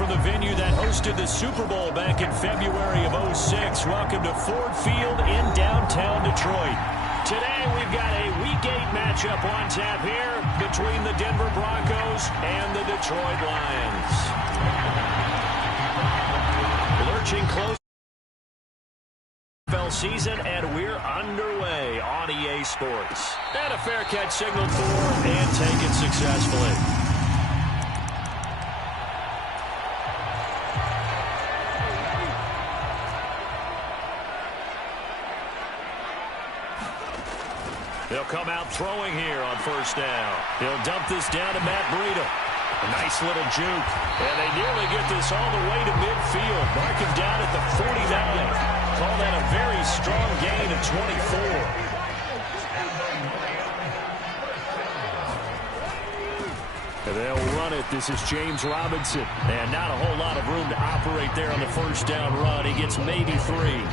from the venue that hosted the Super Bowl back in February of '06. Welcome to Ford Field in downtown Detroit. Today we've got a Week 8 matchup on tap here between the Denver Broncos and the Detroit Lions. Lurching close season, and we're underway on EA Sports. And a fair catch signaled for and taken successfully. They'll come out throwing here on first down. He'll dump this down to Matt Breida. A nice little juke. And they nearly get this all the way to midfield. Mark him down at the 49. Call that a very strong gain of 24. And they'll run it. This is James Robinson. And not a whole lot of room to operate there on the first down run. He gets maybe 3.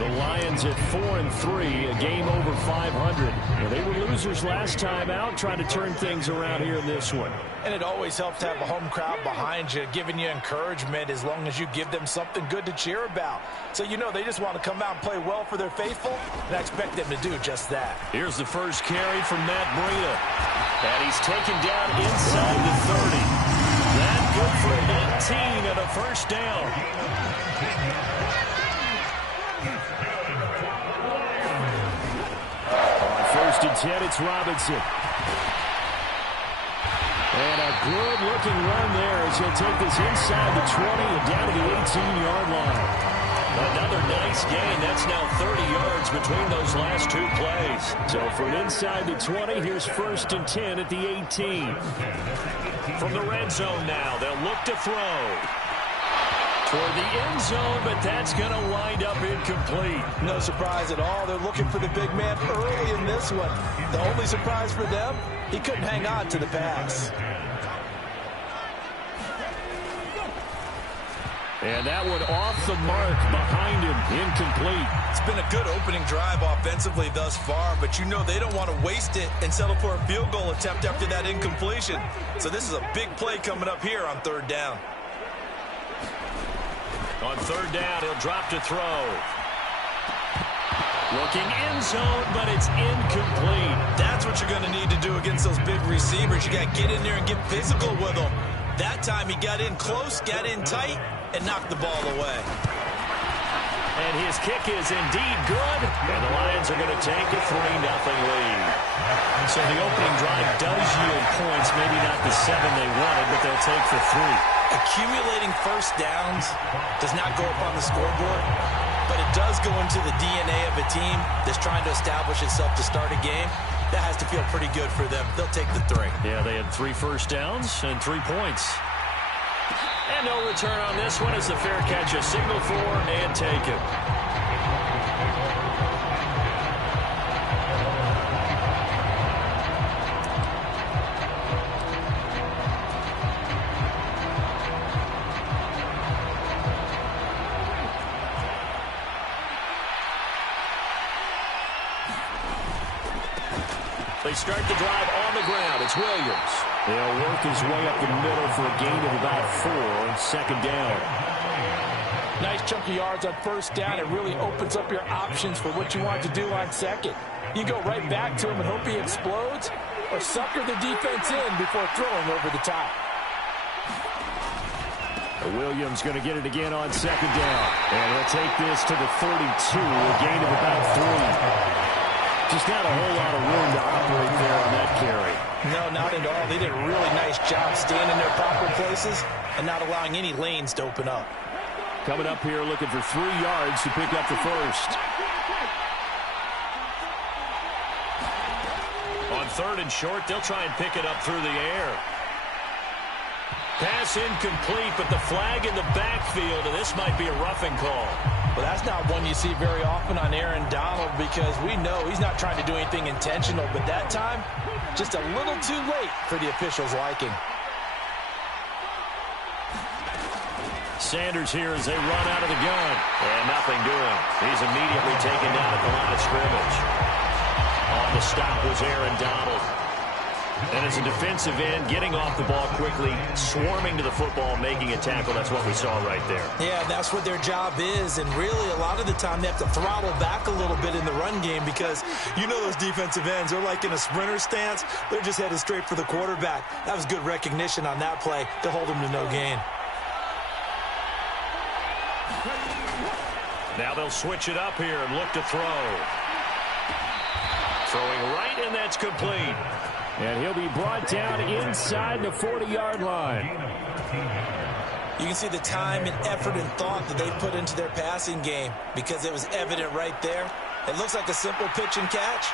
The Lions at 4-3, a game over 500. Well, they were losers last time out, trying to turn things around here in this one. And it always helps to have a home crowd behind you, giving you encouragement as long as you give them something good to cheer about. So you know they just want to come out and play well for their faithful, and I expect them to do just that. Here's the first carry from Matt Breida. And he's taken down inside the 30. That good for 18 and a first down. First and 10, it's Robinson. And a good-looking run there as he'll take this inside the 20 and down to the 18-yard line. Another nice gain. That's now 30 yards between those last 2 plays. So from inside the 20, here's first and 10 at the 18. From the red zone now, they'll look to throw. Toward the end zone, but that's going to wind up incomplete. No surprise at all. They're looking for the big man early in this one. The only surprise for them, he couldn't hang on to the pass. And that one off the mark behind him, incomplete. It's been a good opening drive offensively thus far, but you know they don't want to waste it and settle for a field goal attempt after that incompletion. So this is a big play coming up here on third down. On third down, he'll drop to throw. Looking end zone, but it's incomplete. That's what you're going to need to do against those big receivers. You got to get in there and get physical with them. That time he got in close, got in tight, and knocked the ball away. And his kick is indeed good. And the Lions are going to take a 3-0 lead. So the opening drive does yield points, maybe not the 7 they wanted, but they'll take the 3. Accumulating first downs does not go up on the scoreboard, but it does go into the DNA of a team that's trying to establish itself to start a game. That has to feel pretty good for them. They'll take the 3. Yeah, they had 3 first downs and 3 points. And no return on this one as the fair catch is signaled for and taken. They start the drive on the ground. It's Williams. They'll work his way up the middle for a gain of about 4. Second down. Nice chunky yards on first down. It really opens up your options for what you want to do on second. You go right back to him and hope he explodes, or sucker the defense in before throwing over the top. Williams going to get it again on second down. And he'll take this to the 32, a gain of about 3. Just not a whole lot of room to operate there on that carry. No, not at all. They did a really nice job staying in their proper places and not allowing any lanes to open up. Coming up here looking for 3 yards to pick up the first. On third and short, they'll try and pick it up through the air. Pass incomplete, but the flag in the backfield, and this might be a roughing call. Well, that's not one you see very often on Aaron Donald because we know he's not trying to do anything intentional, but that time, just a little too late for the officials' liking. Sanders here as they run out of the gun. And nothing doing. He's immediately taken down at the line of scrimmage. On the stop was Aaron Donald. And as a defensive end, getting off the ball quickly, swarming to the football, making a tackle, that's what we saw right there. Yeah, that's what their job is. And really, a lot of the time, they have to throttle back a little bit in the run game because you know those defensive ends, they're like in a sprinter stance. They're just headed straight for the quarterback. That was good recognition on that play to hold him to no gain. Now they'll switch it up here and look to throw. Throwing right, and that's complete. And he'll be brought down inside the 40-yard line. You can see the time and effort and thought that they put into their passing game because it was evident right there. It looks like a simple pitch and catch,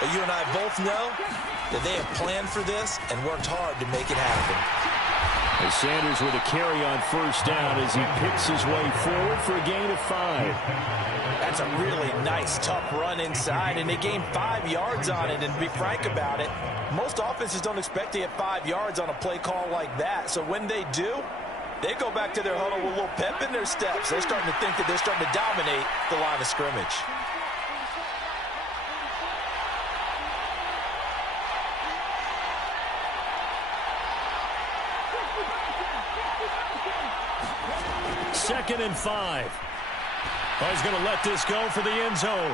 but you and I both know that they have planned for this and worked hard to make it happen. As Sanders with a carry on first down as he picks his way forward for a gain of 5. That's a really nice, tough run inside, and they gained 5 yards on it. And to be frank about it, most offenses don't expect to get 5 yards on a play call like that. So when they do, they go back to their huddle with a little pep in their steps. They're starting to think that they're starting to dominate the line of scrimmage. Second and 5. He's going to let this go for the end zone.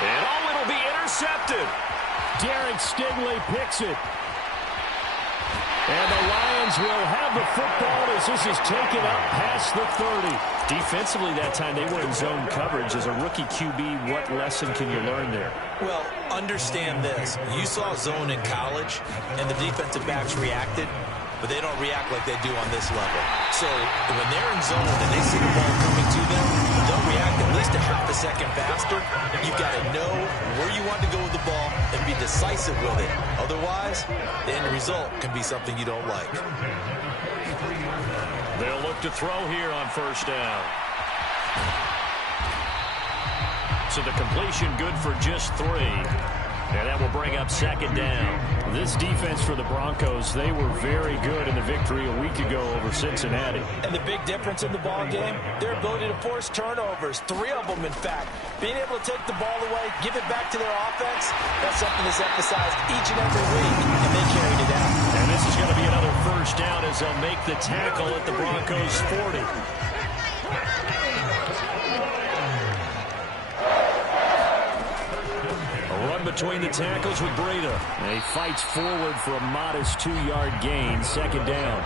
And it'll be intercepted. Derek Stingley picks it. And the Lions will have the football as this is taken up past the 30. Defensively that time, they were in zone coverage. As a rookie QB, what lesson can you learn there? Well, understand this. You saw zone in college, and the defensive backs reacted, but they don't react like they do on this level. So when they're in zone and they see the ball coming to them, they'll react at least a half a second faster. You've got to know where you want to go with the ball and be decisive with it. Otherwise, the end result can be something you don't like. They'll look to throw here on first down. So the completion good for just 3. And that will bring up second down. This defense for the Broncos, they were very good in the victory a week ago over Cincinnati. And the big difference in the ball game, their ability to force turnovers, 3 of them in fact. Being able to take the ball away, give it back to their offense, that's something that's emphasized each and every week, and they carried it out. And this is going to be another first down as they'll make the tackle at the Broncos' 40. Between the tackles with Breida. And he fights forward for a modest 2-yard gain, second down.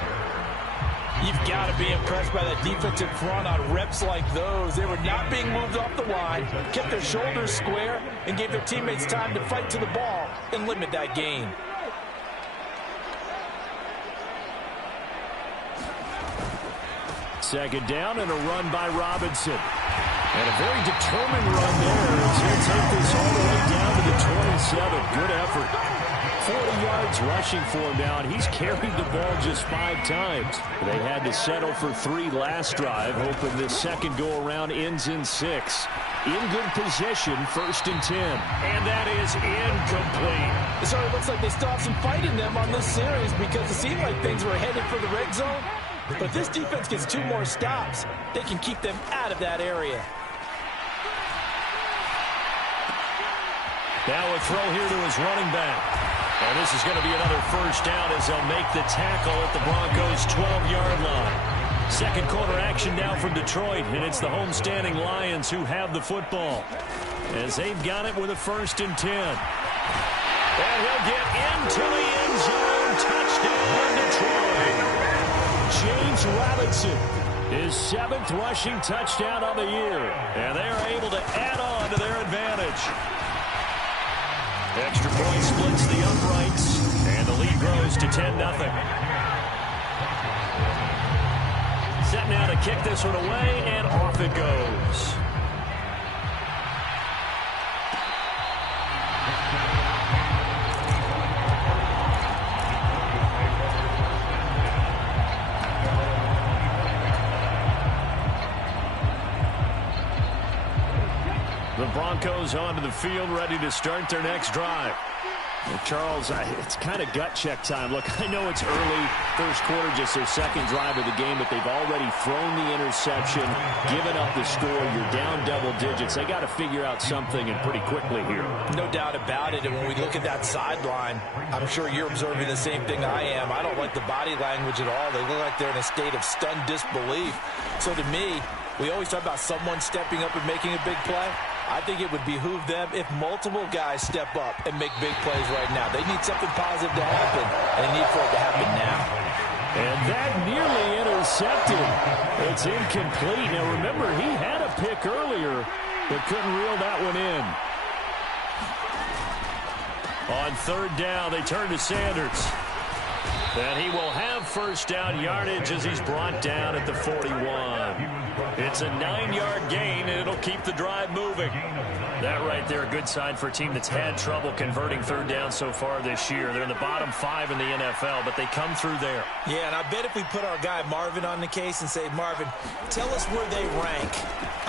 You've got to be impressed by that defensive front on reps like those. They were not being moved off the line, kept their shoulders square, and gave their teammates time to fight to the ball and limit that gain. Second down and a run by Robinson. And a very determined run there as he'll take this all the way down to the 27. Good effort. 40 yards rushing for him now, and he's carried the ball just 5 times. They had to settle for 3 last drive, hoping this second go-around ends in 6. In good position, first and 10. And that is incomplete. It sort of looks like they still have some fight in them on this series because it seemed like things were headed for the red zone. But if this defense gets 2 more stops, they can keep them out of that area. Now a throw here to his running back. And this is going to be another first down as they'll make the tackle at the Broncos' 12-yard line. Second quarter action now from Detroit, and it's the homestanding Lions who have the football as they've got it with a first and 10. And he'll get into the end zone. Touchdown, Detroit. James Robinson, his 7th rushing touchdown of the year. And they are able to add on to their advantage. Extra point splits the uprights, and the lead grows to 10-0. Set now to kick this one away, and off it goes. The Broncos onto the field, ready to start their next drive. Well, Charles, it's kind of gut check time. Look, I know it's early, first quarter, just their second drive of the game, but they've already thrown the interception, given up the score. You're down double digits. They got to figure out something, and pretty quickly here. No doubt about it. And when we look at that sideline, I'm sure you're observing the same thing I am. I don't like the body language at all. They look like they're in a state of stunned disbelief. So to me, we always talk about someone stepping up and making a big play. I think it would behoove them if multiple guys step up and make big plays right now. They need something positive to happen, and they need for it to happen now. And that nearly intercepted. It's incomplete. Now, remember, he had a pick earlier, but couldn't reel that one in. On third down, they turn to Sanders. And he will have first down yardage as he's brought down at the 41. It's a 9-yard gain, and it'll keep the drive moving. That right there, a good sign for a team that's had trouble converting third down so far this year. They're in the bottom 5 in the NFL, but they come through there. Yeah, and I bet if we put our guy Marvin on the case and say, Marvin, tell us where they rank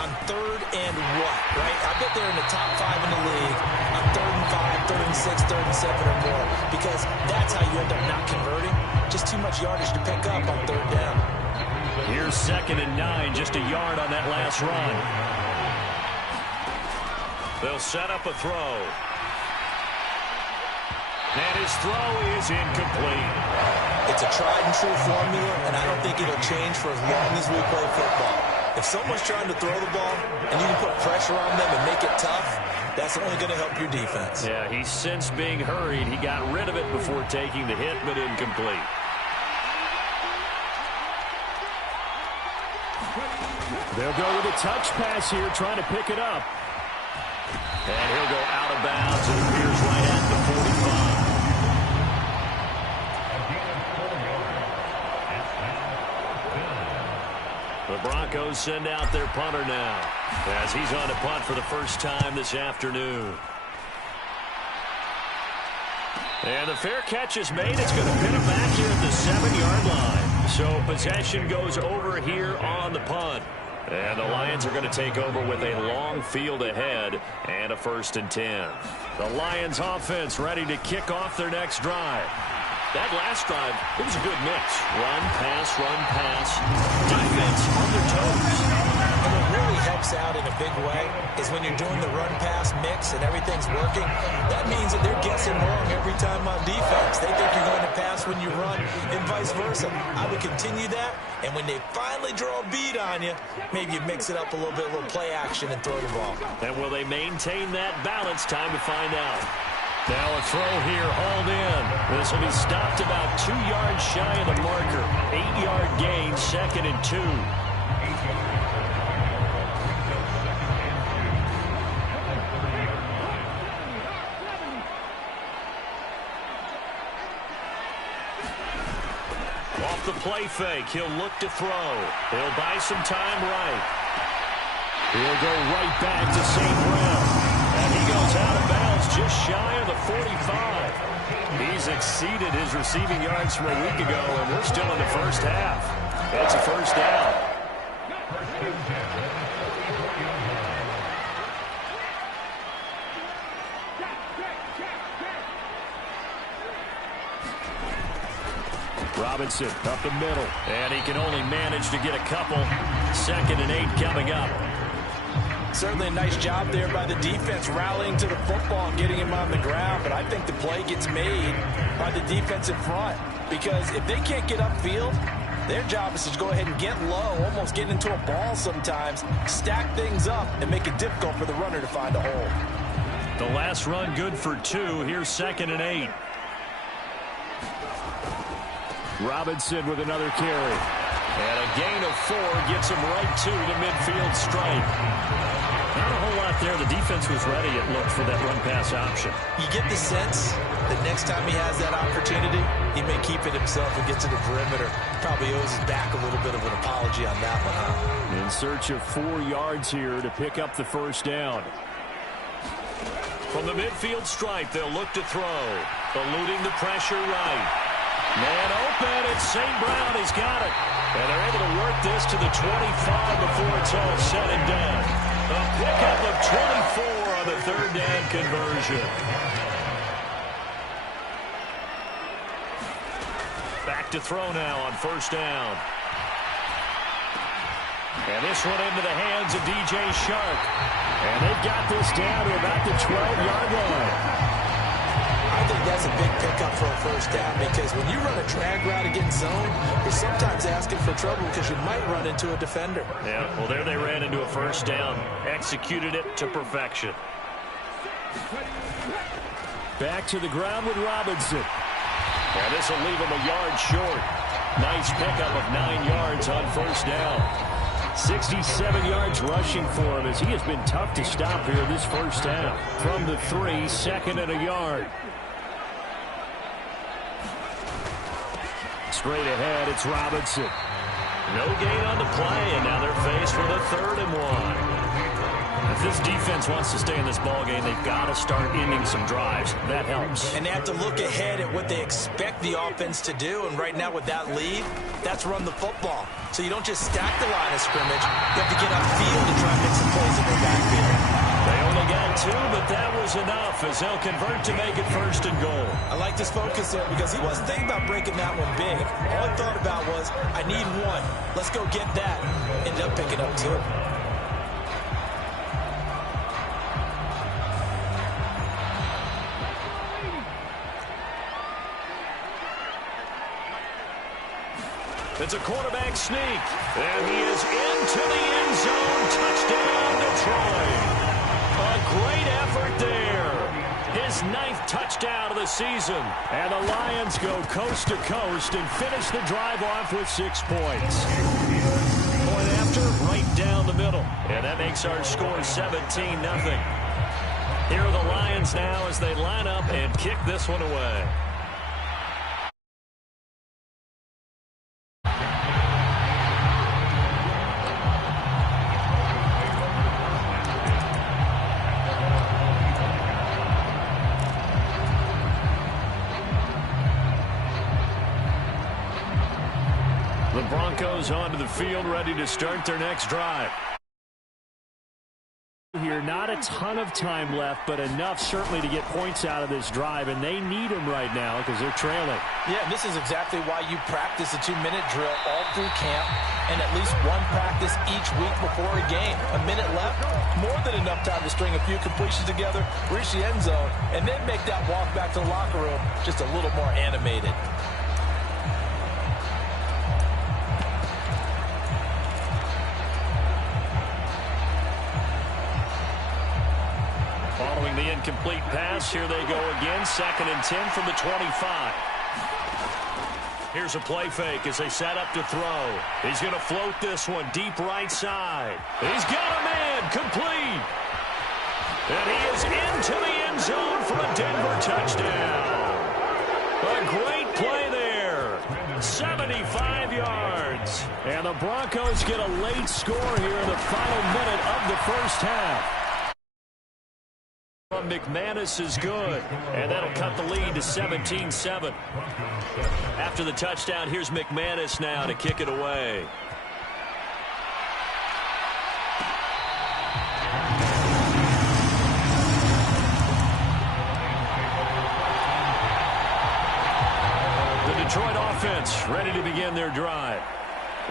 on third and what, right? I bet they're in the top 5 in the league on third and 5, third and 6, third and 7 or more, because that's how you end up not converting. Just too much yardage to pick up on third down. Here's 2nd and 9, just a yard on that last run. They'll set up a throw. And his throw is incomplete. It's a tried and true formula, and I don't think it'll change for as long as we play football. If someone's trying to throw the ball and you can put pressure on them and make it tough, that's only going to help your defense. Yeah, he's since being hurried. He got rid of it before taking the hit, but incomplete. They'll go with a touch pass here, trying to pick it up. And he'll go out of bounds. It appears right at the 45. The Broncos send out their punter now, as he's on to punt for the first time this afternoon. And the fair catch is made. It's going to pin him back here at the 7-yard line. So possession goes over here on the punt. And the Lions are going to take over with a long field ahead and a 1st and 10. The Lions offense ready to kick off their next drive. That last drive, it was a good mix. Run, pass, defense on their toes. And what really helps out in a big way is when you're doing the run-pass mix and everything's working, that means that they're guessing wrong every time on defense. They think you're going to pass when you run and vice versa. I would continue that, and when they finally draw a bead on you, maybe you mix it up a little bit, a little play action, and throw the ball. And will they maintain that balance? Time to find out. Now a throw here, hauled in. This will be stopped about 2 yards shy of the marker. 8-yard gain, 2nd and 2. Off the play fake, he'll look to throw. He'll buy some time right. He'll go right back to St. Brown. And he goes out of bounds just shy of the 45. He's exceeded his receiving yards from a week ago, and we're still in the first half. It's a first down. Robinson up the middle, and he can only manage to get a couple. 2nd and 8 coming up. Certainly a nice job there by the defense rallying to the football and getting him on the ground, but I think the play gets made by the defensive front, because if they can't get upfield, their job is to go ahead and get low, almost get into a ball sometimes, stack things up, and make it difficult for the runner to find a hole. The last run good for 2. Here's 2nd and 8. Robinson with another carry. And a gain of 4 gets him right to the midfield stripe. Not a whole lot there. The defense was ready, it looked, for that run-pass option. You get the sense that next time he has that opportunity, he may keep it himself and get to the perimeter. Probably owes his back a little bit of an apology on that one, huh? In search of 4 yards here to pick up the first down. From the midfield stripe, they'll look to throw. Eluding the pressure right. Man open, it's St. Brown. He's got it. And they're able to work this to the 25 before it's all said and done. A pickup of 24 on the third down conversion. Back to throw now on first down. And this one into the hands of DJ Chark. And they've got this down to about the 12-yard line. I think that's a big pickup for a first down because when you run a drag route against zone, you're sometimes asking for trouble because you might run into a defender. Yeah, well, there they ran into a first down. Executed it to perfection. Back to the ground with Robinson. And this will leave him a yard short. Nice pickup of 9 yards on first down. 67 yards rushing for him as he has been tough to stop here this first half. From the 3, second and a yard. Straight ahead, it's Robinson. No gain on the play, and now they're faced with a 3rd and 1. If this defense wants to stay in this ballgame, they've got to start ending some drives. That helps. And they have to look ahead at what they expect the offense to do. And right now with that lead, that's run the football. So you don't just stack the line of scrimmage. You have to get upfield to try and make some plays in their backfield. They only got 2, but that was enough as they'll convert to make it 1st and goal. I like this focus there because he wasn't thinking about breaking that one big. All he thought about was, I need 1. Let's go get that. Ended up picking up 2. It's a quarterback sneak, and he is into the end zone. Touchdown, Detroit. A great effort there. His 9th touchdown of the season. And the Lions go coast to coast and finish the drive off with 6 points. Point after, right down the middle. And that makes our score 17-0. Here are the Lions now as they line up and kick this one away. The Broncos onto the field, ready to start their next drive. Here, not a ton of time left, but enough certainly to get points out of this drive, and they need them right now because they're trailing. Yeah, this is exactly why you practice a 2-minute drill all through camp and at least one practice each week before a game. A minute left, more than enough time to string a few completions together, reach the end zone, and then make that walk back to the locker room just a little more animated. Following the incomplete pass, here they go again. 2nd and 10 from the 25. Here's a play fake as they set up to throw. He's going to float this one deep right side. He's got a man complete. And he is into the end zone for a Denver touchdown. A great play there. 75 yards. And the Broncos get a late score here in the final minute of the first half. McManus is good, and that'll cut the lead to 17-7. After the touchdown, here's McManus now to kick it away. The Detroit offense ready to begin their drive.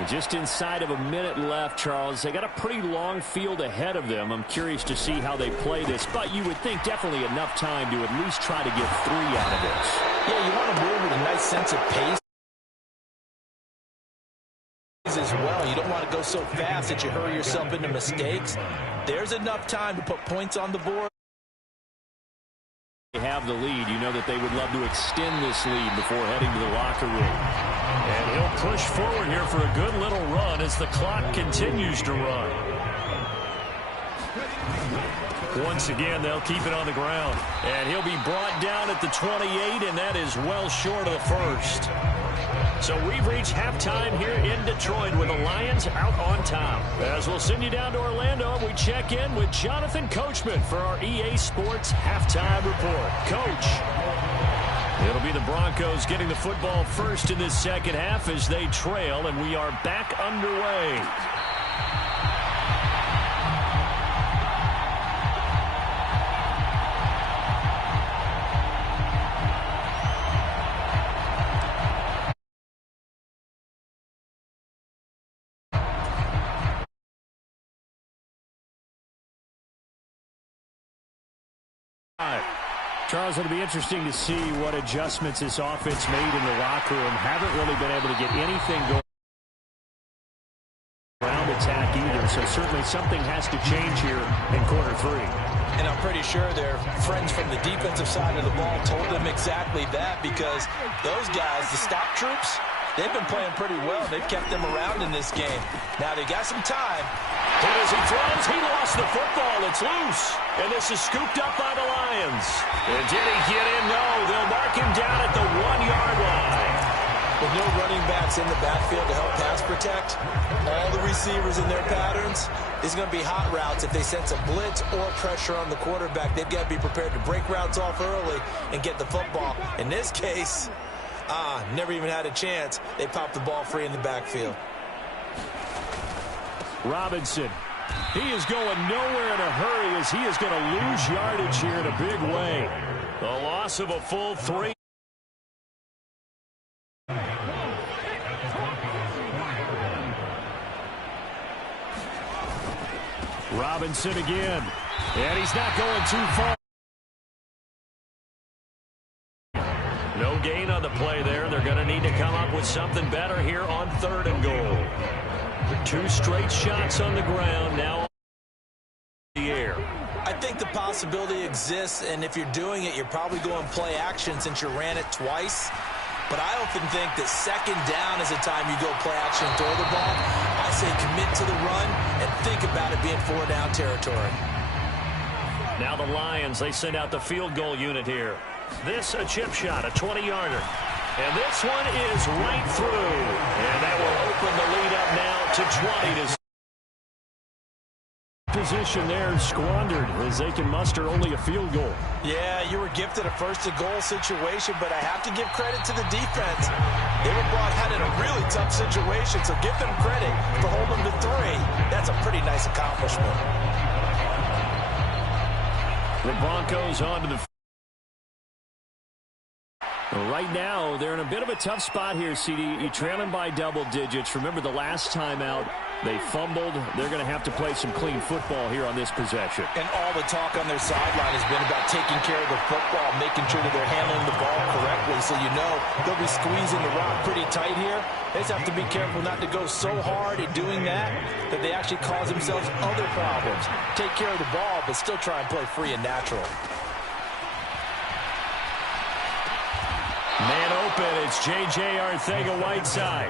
Just inside of a minute left, Charles. They got a pretty long field ahead of them. I'm curious to see how they play this, but you would think definitely enough time to at least try to get 3 out of this. Yeah, you want to move with a nice sense of pace as well. You don't want to go so fast that you hurry yourself into mistakes. There's enough time to put points on the board. They have the lead. You know that they would love to extend this lead before heading to the locker room. And he'll push forward here for a good little run as the clock continues to run. Once again, they'll keep it on the ground. And he'll be brought down at the 28, and that is well short of the first. So we've reached halftime here in Detroit with the Lions out on top. As we'll send you down to Orlando, we check in with Jonathan Coachman for our EA Sports Halftime Report. Coach, it'll be the Broncos getting the football first in this second half as they trail, and we are back underway. Charles, it'll be interesting to see what adjustments this offense made in the locker room. Haven't really been able to get anything going around attack either, so certainly something has to change here in quarter three. And I'm pretty sure their friends from the defensive side of the ball told them exactly that, because those guys, the stop troops, they've been playing pretty well. They've kept them around in this game. Now they got some time. And as he throws, he lost the football. It's loose. And this is scooped up by the Lions. And did he get in? No. They'll mark him down at the 1-yard line. With no running backs in the backfield to help pass protect, all the receivers in their patterns, is going to be hot routes. If they sense a blitz or pressure on the quarterback, they've got to be prepared to break routes off early and get the football. In this case, never even had a chance. They popped the ball free in the backfield. Robinson. He is going nowhere in a hurry as he is going to lose yardage here in a big way. The loss of a full 3. Robinson again. And he's not going too far. No gain on the play there. They're going to need to come up with something better here on 3rd and goal. 2 straight shots on the ground, now in the air. I think the possibility exists, and if you're doing it, you're probably going play action since you ran it twice. But I often think that 2nd down is the time you go play action and throw the ball. I say commit to the run and think about it being 4-down territory. Now the Lions, they send out the field goal unit here. This a chip shot, a 20-yarder. And this one is right through. And that will open the lead up now to 20. Position there squandered as they can muster only a field goal. Yeah, you were gifted a 1st-and-goal situation, but I have to give credit to the defense. They were brought out in a really tough situation, so give them credit for holding to 3. That's a pretty nice accomplishment. The Broncos on to the right now, they're in a bit of a tough spot here, CD. You're trailing by double digits. Remember the last time out, they fumbled. They're going to have to play some clean football here on this possession. And all the talk on their sideline has been about taking care of the football, making sure that they're handling the ball correctly. So you know they'll be squeezing the rock pretty tight here. They just have to be careful not to go so hard at doing that they actually cause themselves other problems. Take care of the ball, but still try and play free and natural. Man open, it's J.J. Arcega-Whiteside.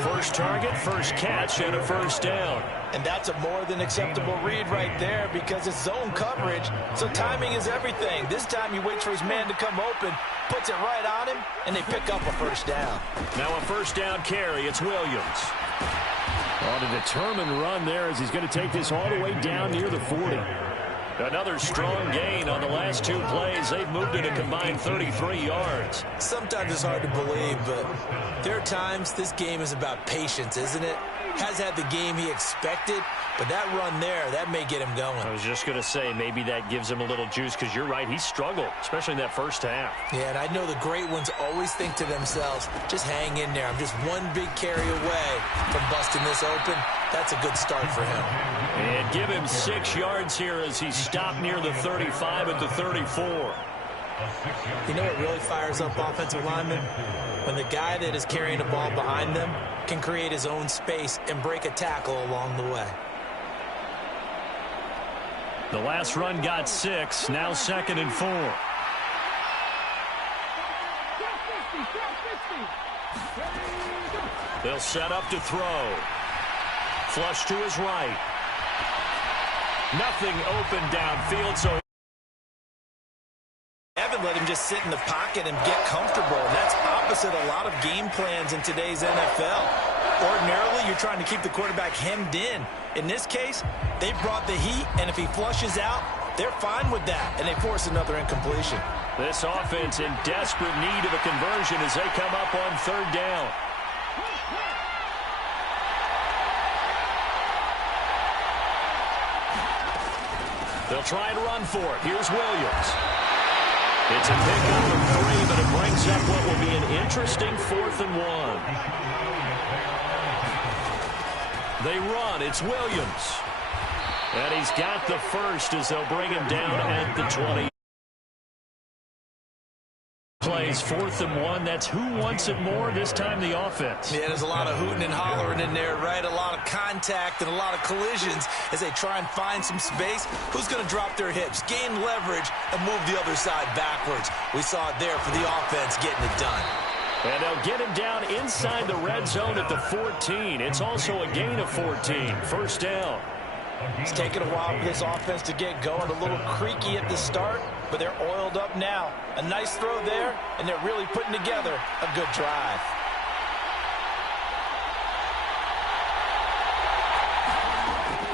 First target, first catch, and a 1st down. And that's a more than acceptable read right there because it's zone coverage, so timing is everything. This time he waits for his man to come open, puts it right on him, and they pick up a 1st down. Now a 1st down carry, it's Williams. On a determined run there as he's going to take this all the way down near the 40. Another strong gain on the last 2 plays. They've moved it a combined 33 yards. Sometimes it's hard to believe, but there are times this game is about patience, isn't it? Has had the game he expected, but that run there, that may get him going. I was just going to say, maybe that gives him a little juice because you're right, he struggled, especially in that 1st half. Yeah, and I know the great ones always think to themselves, just hang in there. I'm just one big carry away from busting this open. That's a good start for him. And give him 6 yards here as he stopped near the 35 at the 34. You know what really fires up offensive linemen? When the guy that is carrying the ball behind them can create his own space and break a tackle along the way. The last run got 6, now 2nd and 4. They'll set up to throw. Flush to his right. Nothing open downfield, so Evan let him just sit in the pocket and get comfortable. And that's opposite a lot of game plans in today's NFL. Ordinarily, you're trying to keep the quarterback hemmed in. In this case, they brought the heat, and if he flushes out, they're fine with that, and they force another incompletion. This offense in desperate need of a conversion as they come up on 3rd down. They'll try and run for it. Here's Williams. It's a pickup of 3, but it brings up what will be an interesting 4th and 1. They run. It's Williams. And he's got the first as they'll bring him down at the 20. Plays 4th and 1. That's who wants it more, this time the offense. Yeah, there's a lot of hooting and hollering in there, right? A lot of contact and a lot of collisions as they try and find some space. Who's going to drop their hips, gain leverage, and move the other side backwards? We saw it there for the offense getting it done. And they'll get him down inside the red zone at the 14. It's also a gain of 14. First down. It's taken a while for this offense to get going. A little creaky at the start, but they're oiled up now. A nice throw there, and they're really putting together a good drive.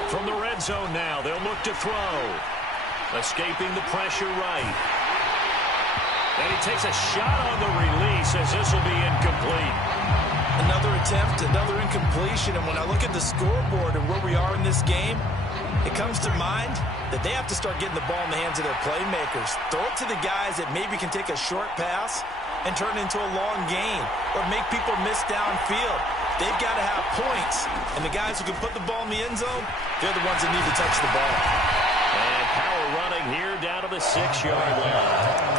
From the red zone now, they'll look to throw. Escaping the pressure right. And he takes a shot on the release as this will be incomplete. Another attempt, another incompletion, and when I look at the scoreboard and where we are in this game, it comes to mind that they have to start getting the ball in the hands of their playmakers. Throw it to the guys that maybe can take a short pass and turn it into a long gain or make people miss downfield. They've got to have points, and the guys who can put the ball in the end zone, they're the ones that need to touch the ball. And power running here down to the 6-yard line.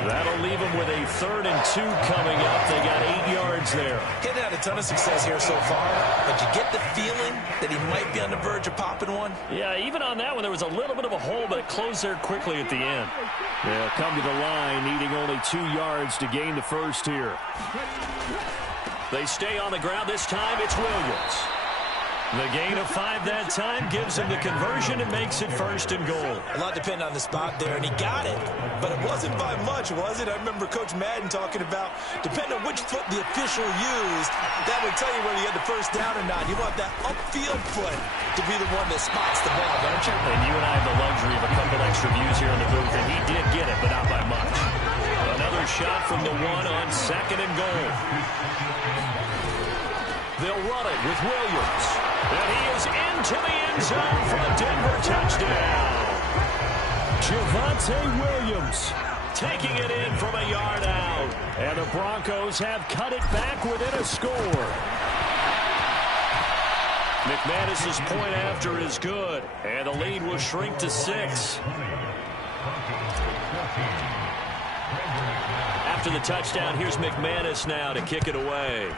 That'll leave them with a 3rd and 2 coming up. They got 8 yards there. He's had a ton of success here so far, but you get the feeling that he might be on the verge of popping one. Yeah, even on that one, there was a little bit of a hole, but it closed there quickly at the end. They'll come to the line, needing only 2 yards to gain the first here. They stay on the ground. This time, it's Williams. The gain of 5 that time gives him the conversion and makes it 1st and goal. A lot depending on the spot there, and he got it. But it wasn't by much, was it? I remember Coach Madden talking about, depending on which foot the official used, that would tell you whether you had the first down or not. You want that upfield foot to be the one that spots the ball, don't you? And you and I have the luxury of a couple extra views here in the booth, and he did get it, but not by much. Another shot from the 1 on 2nd and goal. They'll run it with Williams. And he is into the end zone for the Denver touchdown. Javonte Williams taking it in from a yard out. And the Broncos have cut it back within a score. McManus's point after is good. And the lead will shrink to 6. After the touchdown, here's McManus now to kick it away.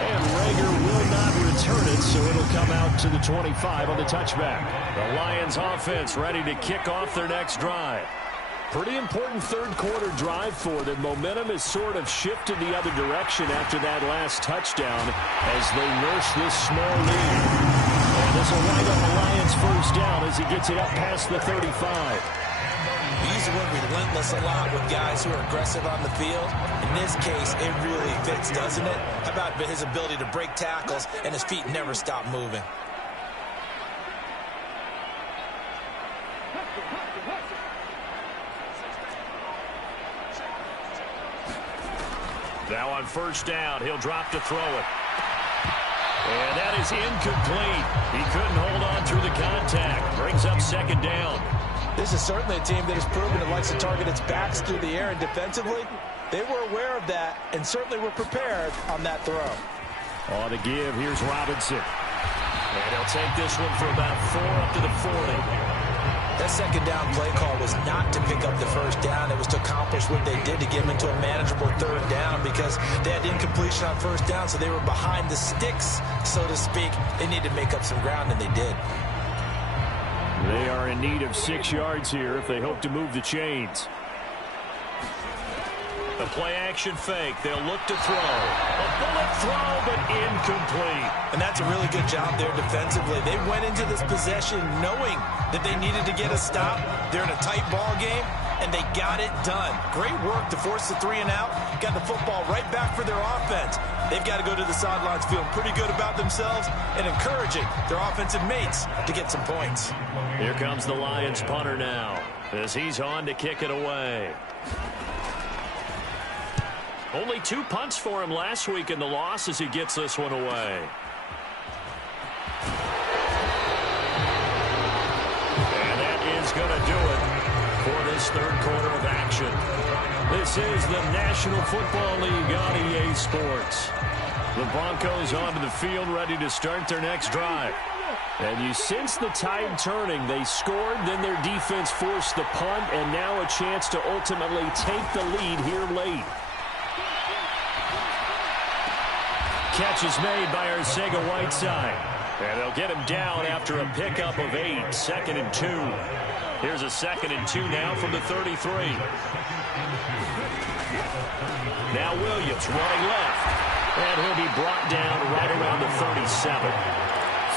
And Rager will not return it, so it'll come out to the 25 on the touchback. The Lions offense ready to kick off their next drive. Pretty important 3rd quarter drive for them. Momentum has sort of shifted the other direction after that last touchdown as they nurse this small lead. And this will wind up the Lions' 1st down as he gets it up past the 35. He's the one relentless a lot with guys who are aggressive on the field. In this case, it really fits, doesn't it? How about his ability to break tackles and his feet never stop moving? Now on 1st down, he'll drop to throw it. And that is incomplete. He couldn't hold on through the contact. Brings up 2nd down. This is certainly a team that has proven it likes to target its backs through the air, and defensively, they were aware of that and certainly were prepared on that throw. On the give, here's Robinson. And he'll take this one for about 4 up to the 40. That 2nd down play call was not to pick up the 1st down. It was to accomplish what they did to get them into a manageable 3rd down because they had incompletion on 1st down, so they were behind the sticks, so to speak. They needed to make up some ground, and they did. They are in need of 6 yards here if they hope to move the chains. The play-action fake. They'll look to throw. A bullet throw, but incomplete. And that's a really good job there defensively. They went into this possession knowing that they needed to get a stop. They're in a tight ball game, and they got it done. Great work to force the 3 and out. Got the football right back for their offense. They've got to go to the sidelines feeling pretty good about themselves and encouraging their offensive mates to get some points. Here comes the Lions punter now as he's on to kick it away. Only 2 punts for him last week in the loss as he gets this one away. And that is going to do it for this 3rd quarter of action. This is the National Football League on EA Sports. The Broncos onto the field, ready to start their next drive. And you sense the tide turning. They scored, then their defense forced the punt, and now a chance to ultimately take the lead here late. Catch is made by Arcega-Whiteside. And they'll get him down after a pickup of 8, 2nd and 2. Here's a 2nd and 2 now from the 33. Now Williams running left. And he'll be brought down right around the 37.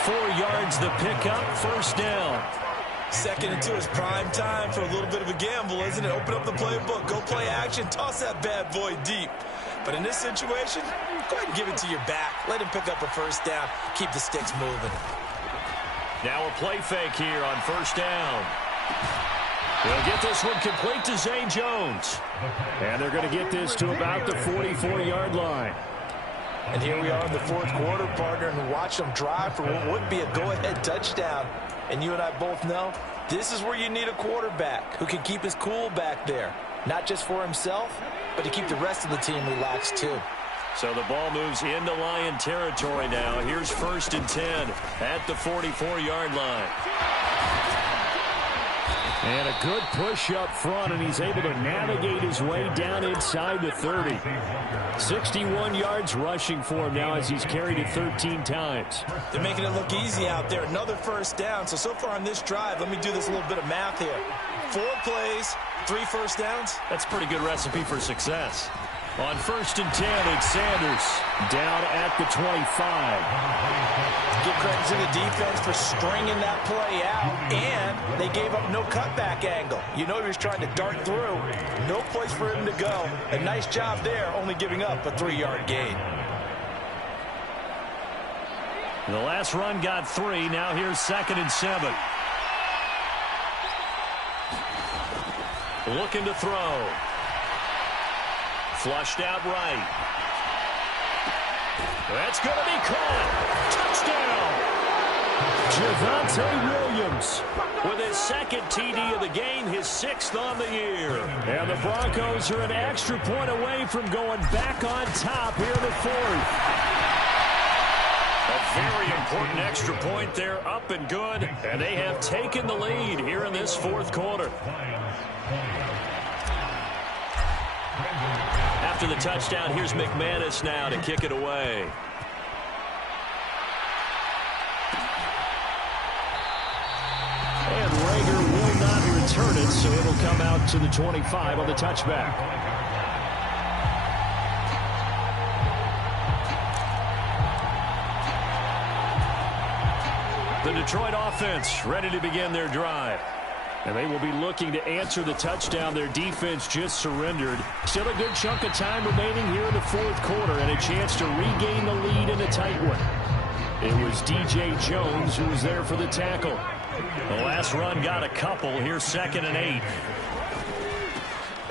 4 yards the pickup, first down. 2nd and 2 is prime time for a little bit of a gamble, isn't it? Open up the playbook, go play action, toss that bad boy deep. But in this situation, go ahead and give it to your back. Let him pick up a first down. Keep the sticks moving. Now a play fake here on first down. They'll get this one complete to Zay Jones. And they're going to get this to about the 44-yard line. And here we are in the 4th quarter, partner, and watch them drive for what would be a go-ahead touchdown. And you and I both know this is where you need a quarterback who can keep his cool back there. Not just for himself, but to keep the rest of the team relaxed too. So the ball moves into Lion territory now. Here's 1st and 10 at the 44-yard line. And a good push up front, and he's able to navigate his way down inside the 30. 61 yards rushing for him now as he's carried it 13 times. They're making it look easy out there. Another first down. So far on this drive, let me do this little bit of math here. 4 plays, 3 first downs. That's a pretty good recipe for success. On 1st and 10, it's Sanders down at the 25. Give credit to the defense for stringing that play out, and they gave up no cutback angle. You know he was trying to dart through. No place for him to go. A nice job there, only giving up a 3-yard gain. The last run got 3. Now here's 2nd and 7. Looking to throw. Flushed out right. That's going to be caught. Touchdown. Javonte Williams with his 2nd TD of the game, his 6th on the year. And the Broncos are an extra point away from going back on top here in the 4th. A very important extra point there, up and good. And they have taken the lead here in this 4th quarter. After the touchdown, here's McManus now to kick it away. And Rager will not return it, so it'll come out to the 25 on the touchback. The Detroit offense ready to begin their drive. And they will be looking to answer the touchdown their defense just surrendered. Still a good chunk of time remaining here in the 4th quarter and a chance to regain the lead in a tight one. It was DJ Jones who was there for the tackle. The last run got a couple. Here's 2nd and 8.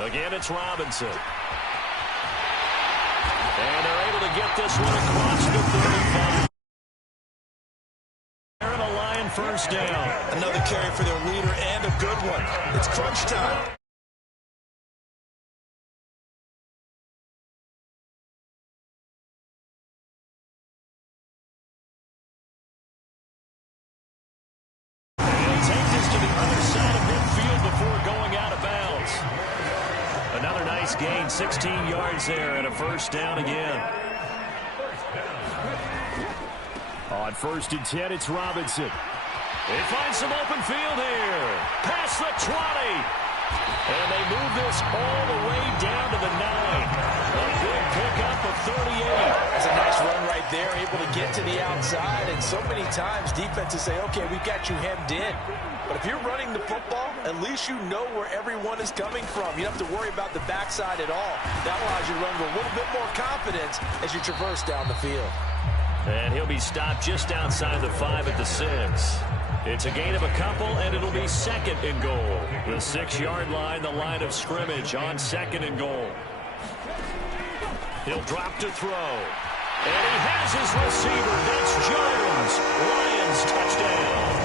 Again, it's Robinson. And they're able to get this one across the 35. First down. Another carry for their leader and a good one. It's crunch time. And take this to the other side of midfield before going out of bounds. Another nice gain, 16 yards there and a first down again. On 1st and 10, it's Robinson. They find some open field here. Past the 20. And they move this all the way down to the 9. A big pickup of 38. That's a nice run right there, able to get to the outside. And so many times defenses say, okay, we've got you hemmed in. But if you're running the football, at least you know where everyone is coming from. You don't have to worry about the backside at all. That allows you to run with a little bit more confidence as you traverse down the field. And he'll be stopped just outside the 5 at the 6. It's a gain of a couple, and it'll be 2nd and goal. The 6-yard line, the line of scrimmage on 2nd and goal. He'll drop to throw. And he has his receiver. That's Jones. Lions touchdown.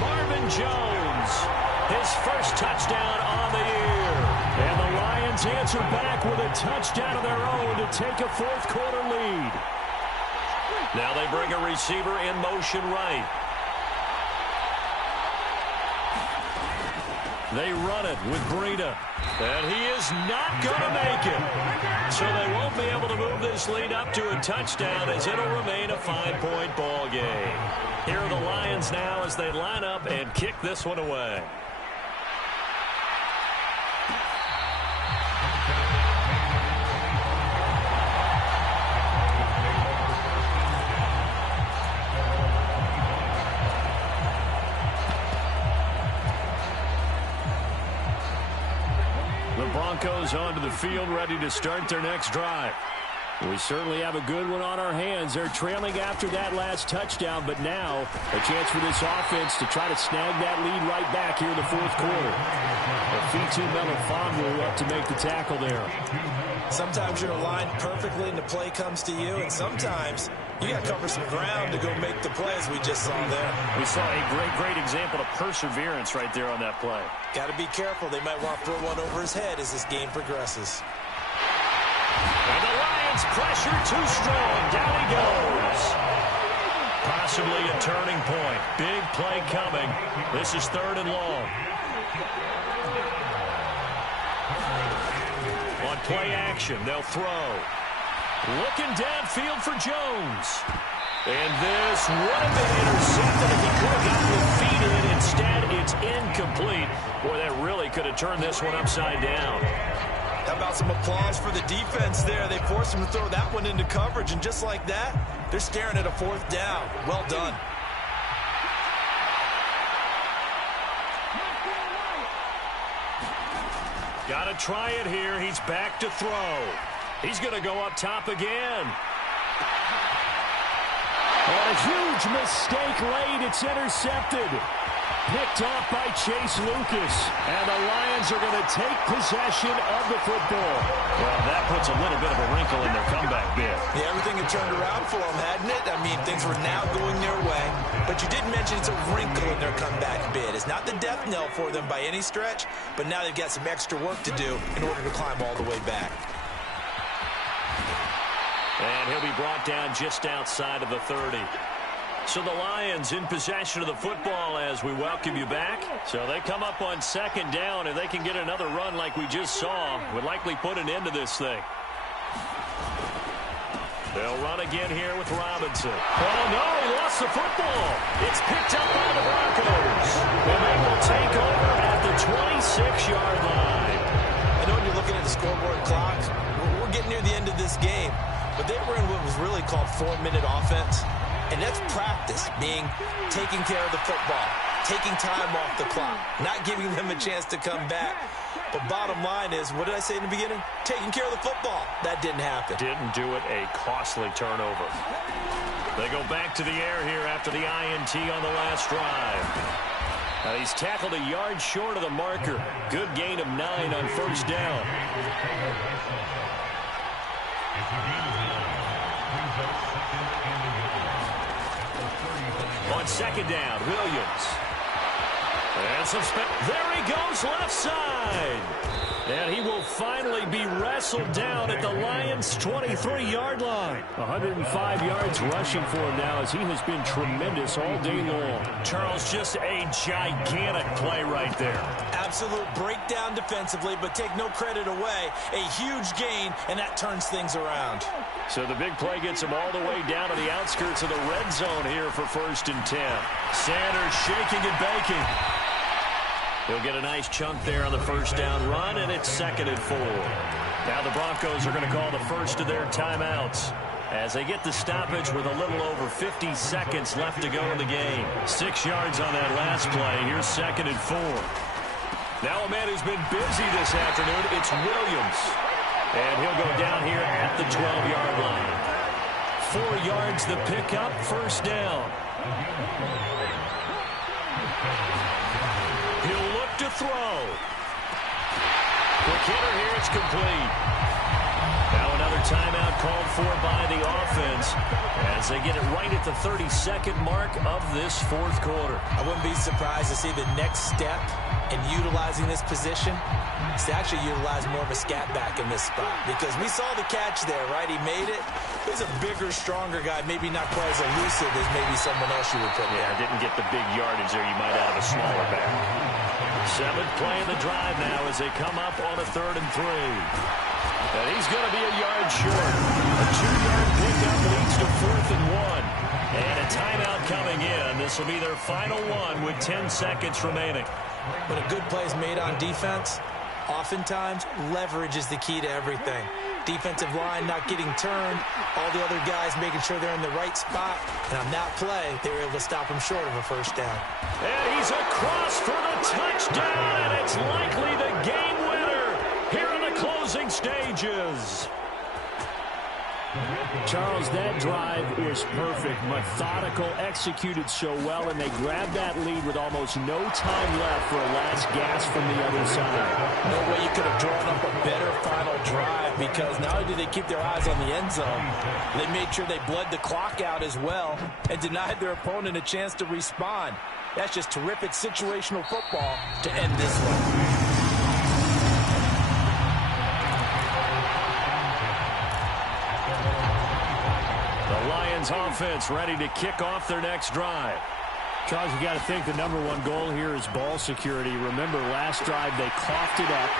Marvin Jones, his first touchdown on the year. And the Lions Lions answer back with a touchdown of their own to take a fourth-quarter lead. Now they bring a receiver in motion right. They run it with Breida. And he is not going to make it. So they won't be able to move this lead up to a touchdown as it'll remain a 5-point ball game. Here are the Lions now as they line up and kick this one away. Broncos onto the field, ready to start their next drive. We certainly have a good one on our hands. They're trailing after that last touchdown, but now a chance for this offense to try to snag that lead right back here in the fourth quarter. Fitu Melifonwu up to make the tackle there. Sometimes you're aligned perfectly and the play comes to you, and sometimes you got to cover some ground to go make the play, as we just saw there. We saw a great example of perseverance right there on that play. Got to be careful. They might want to throw one over his head as this game progresses. And the Lions pressure too strong. Down he goes. Possibly a turning point. Big play coming. This is 3rd and long. On play action, they'll throw. Looking downfield for Jones. And this would have been intercepted if he could have gotten the feet in. Instead, it's incomplete. Boy, that really could have turned this one upside down. How about some applause for the defense there? They forced him to throw that one into coverage, and just like that, they're staring at a 4th down. Well done. Got to try it here. He's back to throw. He's going to go up top again. A huge mistake late. It's intercepted. Picked off by Chase Lucas. And the Lions are going to take possession of the football. Well, that puts a little bit of a wrinkle in their comeback bid. Yeah, everything had turned around for them, hadn't it? I mean, things were now going their way. But you did mention it's a wrinkle in their comeback bid. It's not the death knell for them by any stretch, but now they've got some extra work to do in order to climb all the way back. And he'll be brought down just outside of the 30. So the Lions in possession of the football as we welcome you back. So they come up on 2nd down, and they can get another run like we just saw. Would likely put an end to this thing. They'll run again here with Robinson. Oh, no, he lost the football. It's picked up by the Broncos. And they will take over at the 26-yard line. I know when you're looking at the scoreboard clock, we're getting near the end of this game. But they were in what was really called 4-minute offense. And that's practice, being taking care of the football, taking time off the clock, not giving them a chance to come back. But bottom line is, what did I say in the beginning? Taking care of the football. That didn't happen. Didn't do it. A costly turnover. They go back to the air here after the INT on the last drive. Now he's tackled a yard short of the marker. Good gain of 9 on 1st down. On 2nd down, Williams. And some there he goes, left side. And he will finally be wrestled down at the Lions' 23-yard line. 105 yards rushing for him now as he has been tremendous all day long. Charles, just a gigantic play right there. Absolute breakdown defensively, but take no credit away. A huge gain, and that turns things around. So the big play gets him all the way down to the outskirts of the red zone here for 1st and 10. Sanders shaking and baking. He'll get a nice chunk there on the 1st down run, and it's 2nd and 4. Now the Broncos are going to call the first of their timeouts as they get the stoppage with a little over 50 seconds left to go in the game. 6 yards on that last play. Here's 2nd and 4. Now a man who's been busy this afternoon, it's Williams. And he'll go down here at the 12-yard line. 4 yards the pickup, 1st down. He'll look to throw. Quick hitter here, it's complete. Now another timeout called for by the offense as they get it right at the 32nd mark of this fourth quarter. I wouldn't be surprised to see the next step in utilizing this position is to actually utilize more of a scat back in this spot, because we saw the catch there, right? He made it. He's a bigger, stronger guy, maybe not quite as elusive as maybe someone else you would put there. Yeah, didn't get the big yardage there you might out of a smaller back. Seventh play of the drive now as they come up on a 3rd and 3. And he's going to be a yard short. A 2-yard pickup leads to 4th and 1. And a timeout coming in. This will be their final one with 10 seconds remaining. When a good play is made on defense, oftentimes leverage is the key to everything. Defensive line not getting turned, all the other guys making sure they're in the right spot. And on that play, they were able to stop him short of a first down. And he's across for the touchdown, and it's likely the game winner here in the closing stages. Charles, that drive was perfect, methodical, executed so well, and they grabbed that lead with almost no time left for a last gasp from the other side. No way you could have drawn up a better final drive, because not only did they keep their eyes on the end zone, they made sure they bled the clock out as well and denied their opponent a chance to respond. That's just terrific situational football to end this one. Offense ready to kick off their next drive. Charles, you got to think the #1 goal here is ball security. Remember, last drive they coughed it up,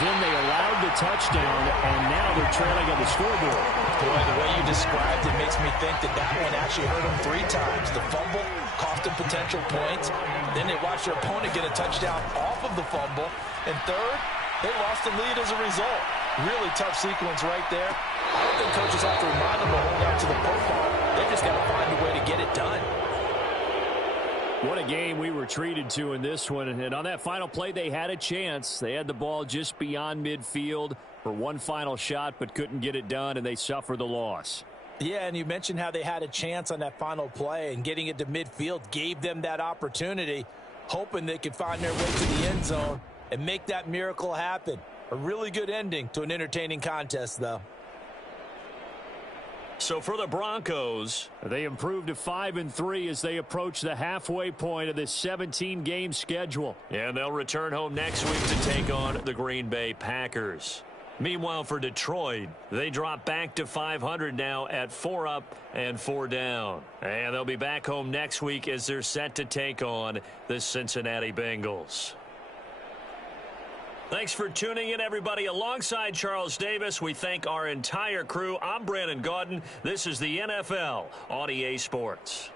then they allowed the touchdown, and now they're trailing on the scoreboard. Boy, the way you described it makes me think that that one actually hurt them 3 times. The fumble cost them potential points. Then they watched their opponent get a touchdown off of the fumble. And third, they lost the lead as a result. Really tough sequence right there. I don't think coaches have to remind them to hold out to the football. They just got to find a way to get it done. What a game we were treated to in this one. And on that final play, they had a chance. They had the ball just beyond midfield for one final shot, but couldn't get it done, and they suffer the loss. Yeah, and you mentioned how they had a chance on that final play, and getting it to midfield gave them that opportunity, hoping they could find their way to the end zone and make that miracle happen. A really good ending to an entertaining contest, though. So for the Broncos, they improved to 5-3 as they approach the halfway point of this 17-game schedule. And they'll return home next week to take on the Green Bay Packers. Meanwhile, for Detroit, they drop back to 500 now at 4 up and 4 down. And they'll be back home next week as they're set to take on the Cincinnati Bengals. Thanks for tuning in, everybody. Alongside Charles Davis, we thank our entire crew. I'm Brandon Gaudin. This is the NFL on EA Sports.